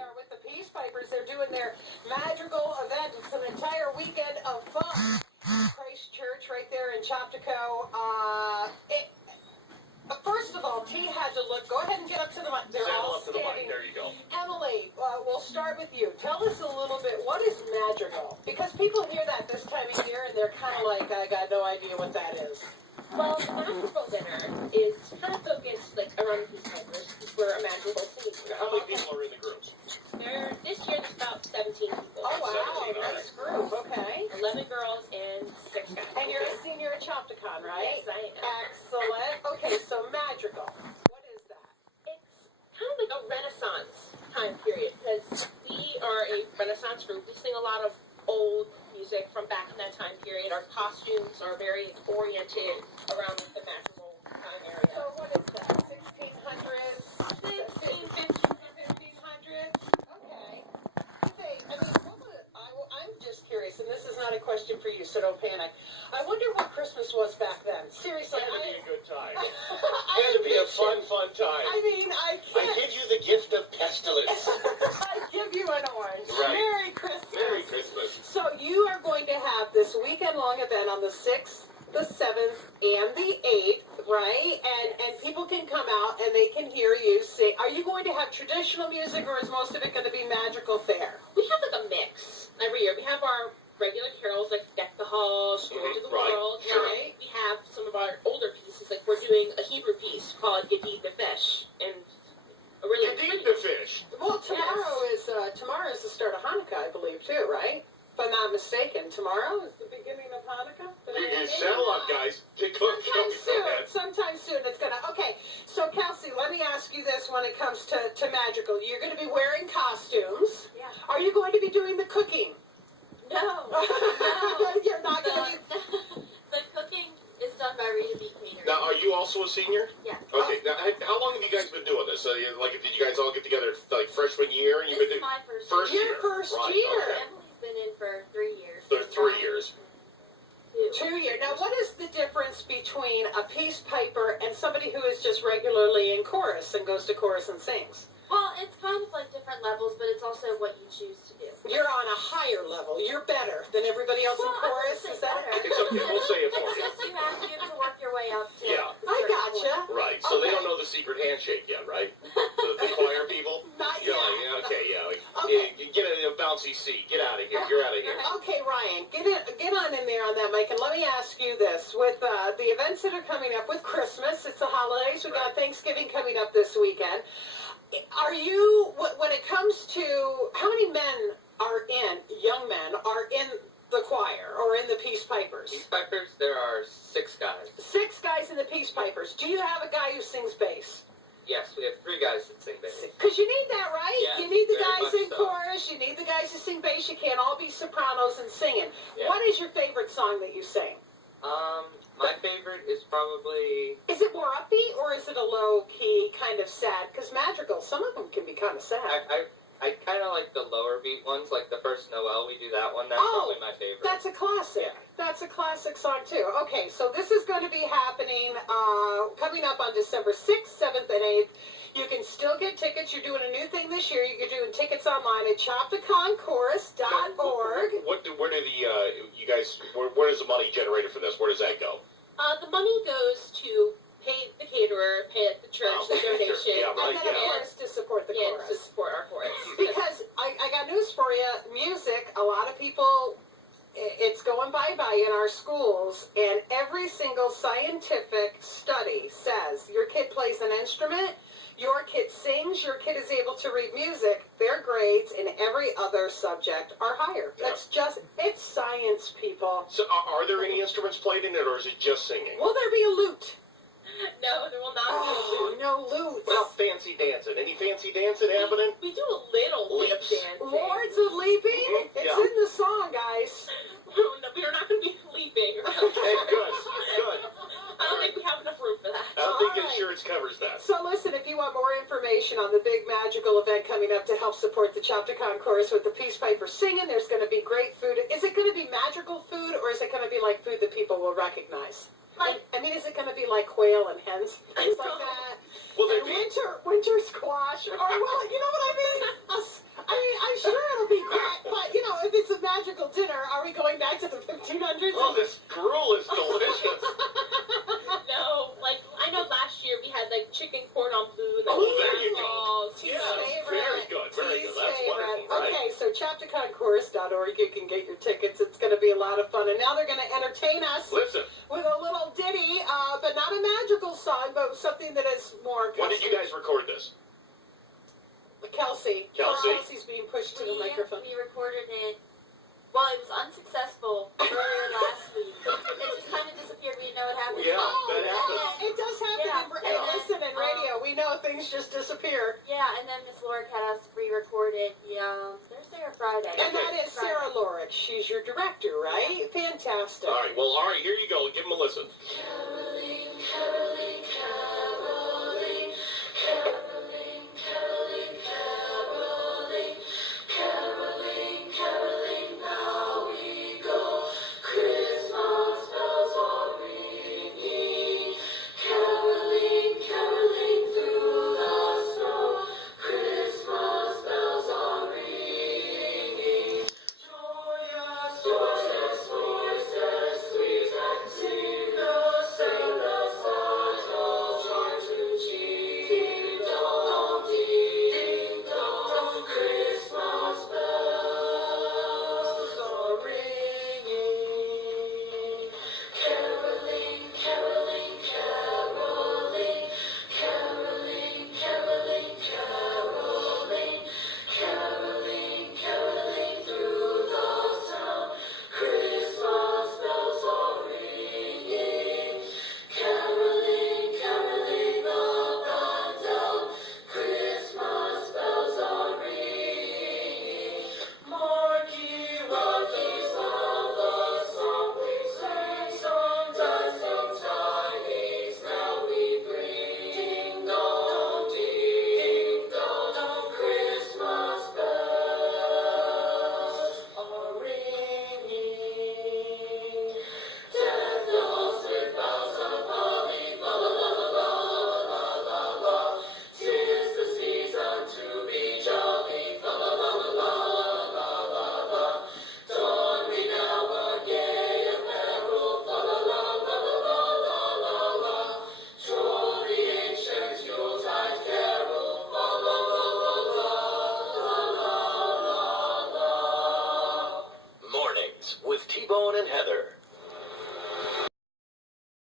are with the Peace Pipers. They're doing their magical event. It's an entire weekend of fun. Christ Church right there in Choptico. First of all, T had to look. Go ahead and get up to the mic. They're all up to the mic. standing. There you go. Emily, we'll start with you. Tell us a little bit, what is madrigal? Because people hear that this time of year and they're kind of like, I got no idea what that is. Well, the Madrigal dinner is kind of focused around Peace Pipers because we're a Madrigal singing group. How many people are in the groups? This year there's about 17 people. Oh, wow. 17, Nice group. Okay. 11 girls and 6 guys. And you're a senior at Chopticon, right? Yes, I am. Excellent. Okay, so madrigal. What is that? It's kind of like a Renaissance time period because we are a Renaissance group. We sing a lot of old music from back in that time period. Our costumes are very oriented around the Madrigal time area. So what is that? 1600s? 1500s? Okay. I'm just curious, and this is not a question for you, so don't panic. I wonder what Christmas was back then. Seriously. It had to be a good time. It It had to be a fun time. I mean, I I can't. give you the gift of pestilence. I give you an orange. Right. Merry Christmas. Merry Christmas. So you are going to have this weekend-long event on the 6th, the 7th, and the 8th, right? And people can come out and they can hear you sing. Are you going to have traditional music, or is most of it going to be magical fare? We have a mix every year. We have our regular carols like Deck the Halls, Story to the Right. World. Sure. Right? We have some of our older pieces, like we're doing a Hebrew piece called Yedid Nefesh, and a really Indeed, the fish. Well, tomorrow is the start of Hanukkah, I believe, too, right? If I'm not mistaken, tomorrow is the beginning of Hanukkah. You settle up, guys. Sometime soon it's gonna. Okay, so Kelsey, let me ask you this: when it comes to magical, you're going to be wearing costumes. Yeah. Are you going to be doing the cooking? No. You're not going to be. The cooking is done by Rita B. Catering. Now, are you also a senior? Yeah. Okay. Now, how long have you guys been doing this? Did you guys all get together freshman year? And you've This been is my first Your year. first Right, year. okay. Emily's been in for 3 years. For 3 years. 2 years. Now, what is the difference between a peace piper and somebody who is just regularly in chorus and goes to chorus and sings? Well, it's kind of like different levels, but it's also what you choose to do. You're on a higher level. You're better than everybody else in chorus. Is that? It's okay. We'll say it for It's you. just you have to work your way up to. Yeah. I gotcha. Right. So they Okay. don't know the secret handshake yet, right? The choir people. Not Yeah. yet. Yeah. Okay. Yeah. Okay. You get a bouncy seat. Get out of here. You're out of here. Okay, Ryan, get on in there on that mic, and let me ask you this: with the events that are coming up with Christmas, it's the holidays. We got Thanksgiving coming up this weekend. Are you, when it comes to how many men young men are in the choir or in the Peace Pipers? Peace Pipers, there are 6 guys. 6 guys in the Peace Pipers. Do you have a guy who sings bass? Yes, we have 3 guys that sing bass. Because you need that, right? Yes, You need the very guys much in so. chorus. You need the guys who sing bass. You can't all be sopranos and singing. Yeah. What is your favorite song that you sing? My favorite is probably... Is it more upbeat or is it a low key kind of sad? Because madrigal, some of them can be kind of sad. I kind of like the lower beat ones, like the first Noel, we do that one. That's Oh, probably my favorite. That's a classic. Yeah. That's a classic song too. Okay, so this is going to be happening coming up on December 6th, 7th, and 8th. You can still get tickets. You're doing a new thing this year. You're doing tickets online at chopticonchorus.org. Where do you guys? Where is the money generated from this? Where does that go? The money goes to pay the caterer, pay the church, Oh, the donation, yeah, right, And then, of yeah. course, to support the and to chorus. support our chorus. Because I got news for you. Music, a lot of people, it's going bye-bye in our schools, and every single scientific study says your kid plays an instrument, your kid sings, your kid is able to read music, their grades in every other subject are higher. Yeah. It's science, people. So, are there any instruments played in it, or is it just singing? Will there be a lute? No, there will not be a Oh, lute. no lute. What about fancy dancing? Any fancy dancing happening? We do a little lip Leaps. dancing. Lords of Leaping? Mhm, It's yeah. in the song, guys. We are not going to be leaping. Okay, good. I don't think we have enough room for that. I don't think All right. insurance covers that. So listen, if you want more information on the big magical event coming up to help support the Chopticon chorus with the Peace Piper singing, there's going to be great food. Is it going to be magical food, or is it going to be like food that people will recognize? I mean, is it going to be like quail and hens, things like that? Will there And be? winter squash, or well, you know what I mean? So chapterconcourse.org, you can get your tickets. It's going to be a lot of fun. And now they're going to entertain us Listen, with a little ditty, but not a magical song, but something that is more. when did you guys record this? Kelsey. Kelsey? Kelsey's being pushed to the microphone. We recorded it. Well, it was unsuccessful earlier last week. It just kind of disappeared. We didn't know what happened. Yeah, Oh, that happens. it does happen Yeah. listen in radio. We know things just disappear. Yeah, and then Miss Laura had us re-record it, Thursday or Friday. And that is Sarah Lorich. She's your director, right? Fantastic. All right, here you go. Give them a listen. Caroling, caroling, caroling.